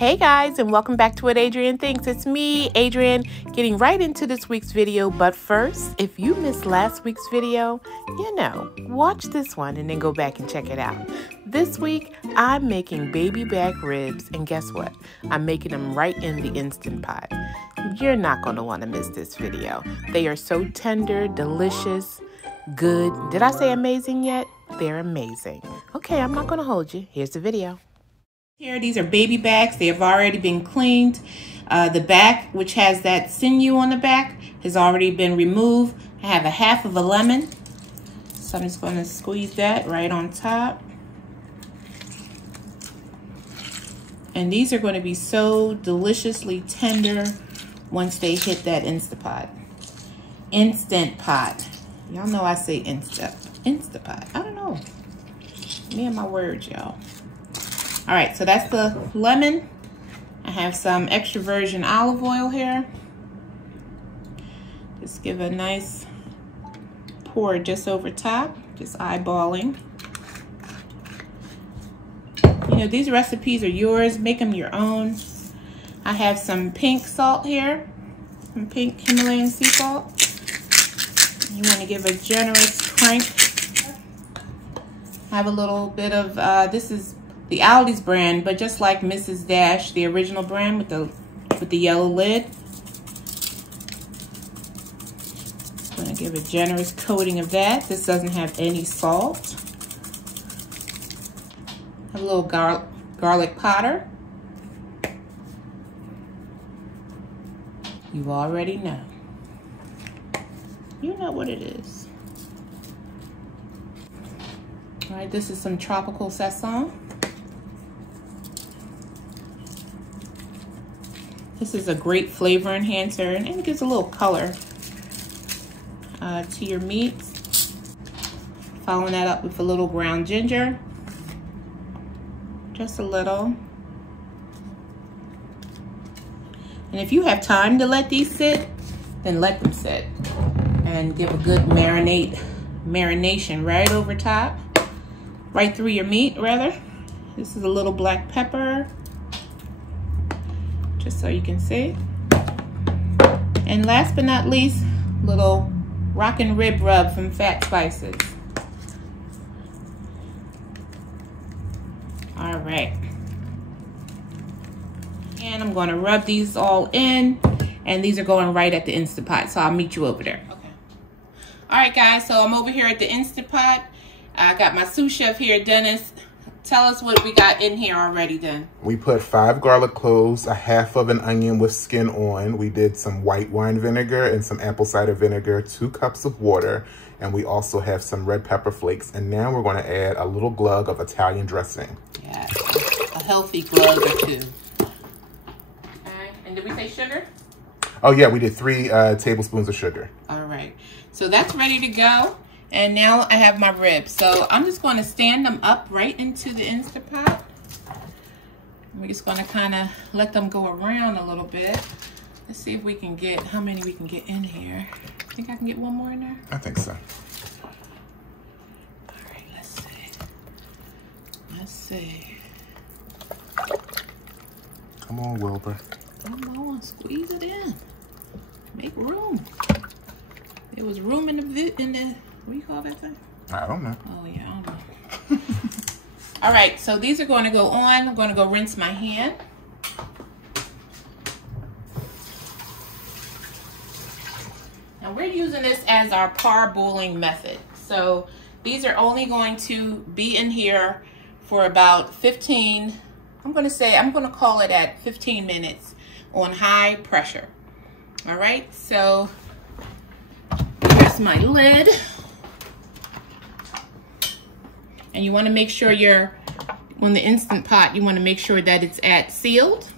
Hey guys, and welcome back to What Adrienne Thinks. It's me, Adrienne, getting right into this week's video. But first, if you missed last week's video, watch this one and then go back and check it out. This week, I'm making baby back ribs, and guess what? I'm making them right in the Instant Pot. You're not going to want to miss this video. They are so tender, delicious, good. Did I say amazing yet? They're amazing. Okay, I'm not going to hold you. Here's the video. Here, these are baby backs. They have already been cleaned. The back, which has that sinew on the back, has already been removed. I have a half of a lemon. So I'm just going to squeeze that right on top. And these are going to be so deliciously tender once they hit that Instant Pot. Instant Pot. Y'all know I say Instant Pot. I don't know. Me and my words, y'all. All right, so that's the lemon. I have some extra virgin olive oil here. Just give a nice pour just over top, just eyeballing. You know, these recipes are yours. Make them your own. I have some pink salt here, some pink Himalayan sea salt. You want to give a generous crank. I have a little bit of, this is the Aldi's brand, but just like Mrs. Dash, the original brand with the yellow lid. I'm going to give a generous coating of that. This doesn't have any salt. Have a little garlic powder. You already know. You know what it is. All right, this is some tropical Sazon. This is a great flavor enhancer, and it gives a little color to your meats. Following that up with a little ground ginger. Just a little. And if you have time to let these sit, then let them sit. And give a good marination right over top. Right through your meat, rather. This is a little black pepper. Just so you can see. And last but not least, little rockin' rib rub from Fat Spices. All right. And I'm gonna rub these all in, and these are going right at the Instant Pot, so I'll meet you over there. Okay. All right, guys, so I'm over here at the Instant Pot. I got my sous chef here, Dennis. Tell us what we got in here already then. We put 5 garlic cloves, a half of an onion with skin on. We did some white wine vinegar and some apple cider vinegar, 2 cups of water, and we also have some red pepper flakes. And now we're going to add a little glug of Italian dressing. Yes, a healthy glug or 2. Okay, and did we say sugar? Oh yeah, we did 3 tablespoons of sugar. All right, so that's ready to go. And now I have my ribs. So I'm just going to stand them up right into the Instant Pot. We're just going to kind of let them go around a little bit. Let's see if we can get, how many we can get in here. Think I can get one more in there? I think so. All right, let's see. Let's see. Come on, Wilbur. Come on, squeeze it in. Make room. There was room in the what do you call that thing? I don't know. Oh, yeah, I don't know. All right, so these are going to go on. I'm going to go rinse my hand. Now, we're using this as our parboiling method. So these are only going to be in here for about 15, I'm going to call it at 15 minutes on high pressure. All right, so here's my lid. And you want to make sure on the Instant Pot, you want to make sure that it's sealed.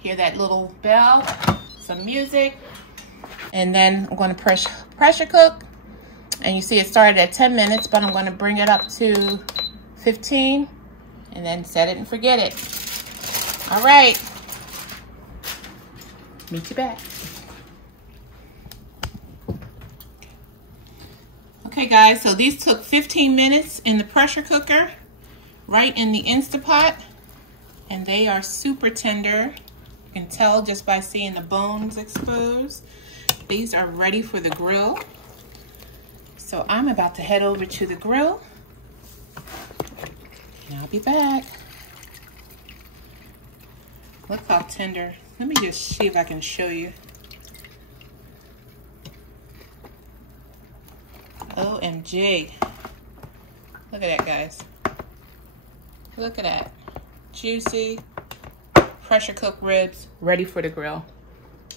Hear that little bell, some music. And then I'm going to pressure cook. And you see it started at 10 minutes, but I'm going to bring it up to 15 and then set it and forget it. All right. Meet you back. Okay guys, so these took 15 minutes in the pressure cooker, right in the Instant Pot. And they are super tender. You can tell just by seeing the bones exposed. These are ready for the grill. So I'm about to head over to the grill. And I'll be back. Look how tender. Let me just see if I can show you. OMG. Look at that, guys. Look at that. Juicy, pressure cooked ribs, ready for the grill.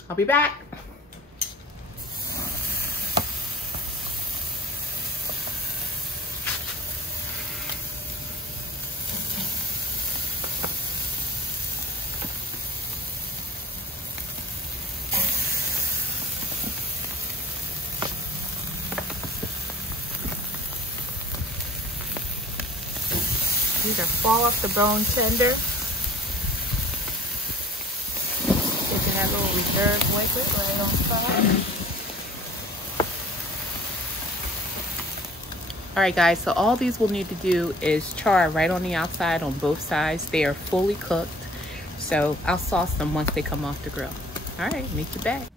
I'll be back. These are fall off the bone tender. Taking that little reserve liquid right on top. Alright guys, so all these will need to do is char right on the outside on both sides. They are fully cooked. So I'll sauce them once they come off the grill. Alright, meet you back.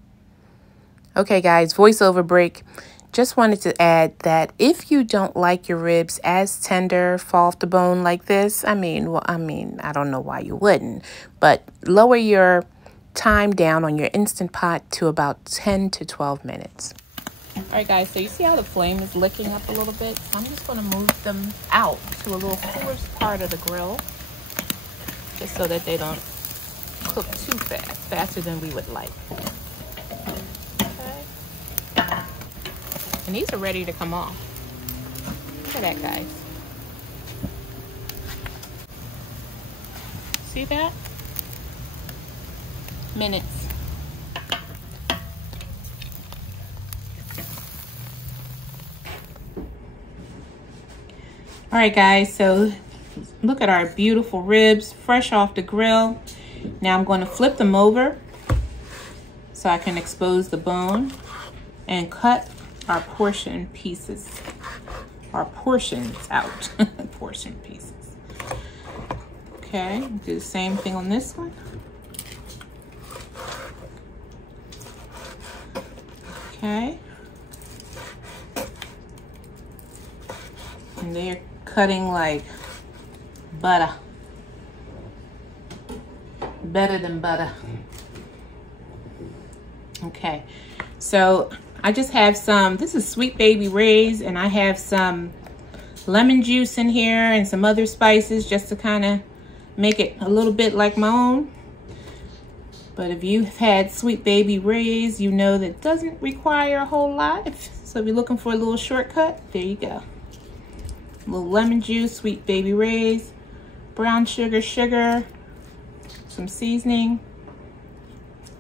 Okay guys, voiceover break. Just wanted to add that if you don't like your ribs as tender, fall off the bone like this, I don't know why you wouldn't, but lower your time down on your Instant Pot to about 10 to 12 minutes. All right, guys, so you see how the flame is licking up a little bit? So I'm just going to move them out to a little cooler part of the grill, just so that they don't cook too fast, faster than we would like. And these are ready to come off. Look at that, guys. See that? Minutes. All right, guys, so look at our beautiful ribs, fresh off the grill. Now I'm going to flip them over so I can expose the bone and cut our portion pieces, our portions out. Portion pieces. Okay, do the same thing on this one. Okay. And they're cutting like butter. Better than butter. Okay, so I just have some, this is Sweet Baby Ray's, and I have some lemon juice in here and some other spices just to kind of make it a little bit like my own. But if you've had Sweet Baby Ray's, you know that doesn't require a whole lot. So if you're looking for a little shortcut, there you go. A little lemon juice, Sweet Baby Ray's, brown sugar, some seasoning.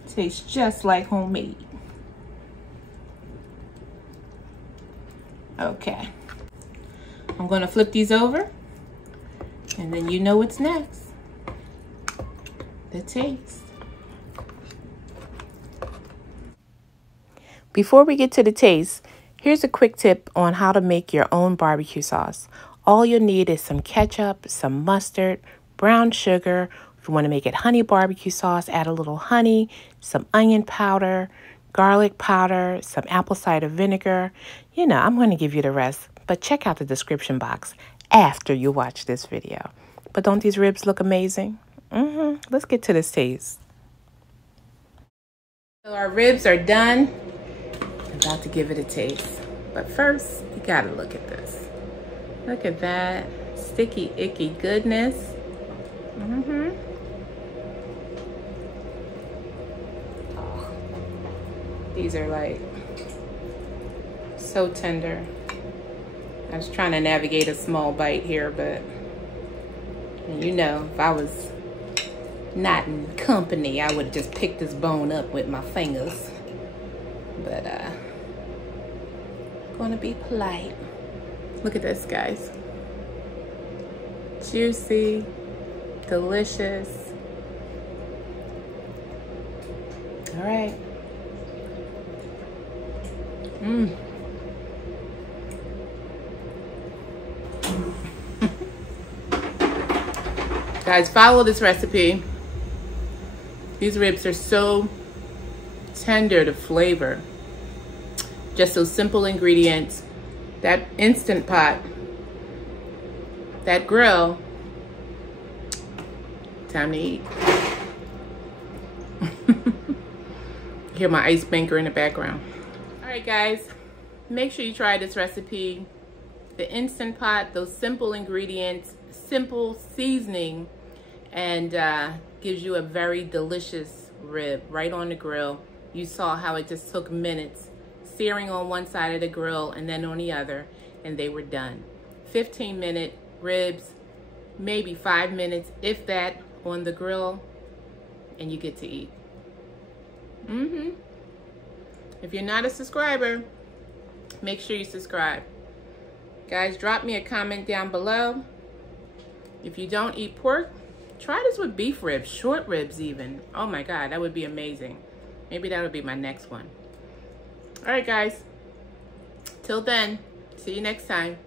Tastes just like homemade. Okay, I'm going to flip these over, and then you know what's next. The taste. Before we get to the taste, here's a quick tip on how to make your own barbecue sauce. All you'll need is some ketchup, some mustard, brown sugar. If you want to make it honey barbecue sauce, add a little honey, some onion powder, garlic powder, some apple cider vinegar. You know, I'm going to give you the rest, but check out the description box after you watch this video. But don't these ribs look amazing? Let's get to this taste. So our ribs are done. I'm about to give it a taste. But first, you gotta look at this. Look at that sticky, icky goodness. These are like so tender. I was trying to navigate a small bite here, but you know, if I was not in company, I would just pick this bone up with my fingers. But gonna be polite. Look at this, guys. Juicy, delicious. All right. Guys, follow this recipe. These ribs are so tender to flavor. Just those simple ingredients. That Instant Pot, that grill. Time to eat. Hear my ice maker in the background. All right, guys, make sure you try this recipe. The Instant Pot, those simple ingredients, simple seasoning, and gives you a very delicious rib right on the grill. You saw how it just took minutes, searing on one side of the grill and then on the other, and they were done. 15-minute ribs, maybe 5 minutes, if that, on the grill, and you get to eat. If you're not a subscriber, make sure you subscribe. Guys, drop me a comment down below. If you don't eat pork, try this with beef ribs, short ribs even. Oh my God, that would be amazing. Maybe that would be my next one. All right, guys. Till then, see you next time.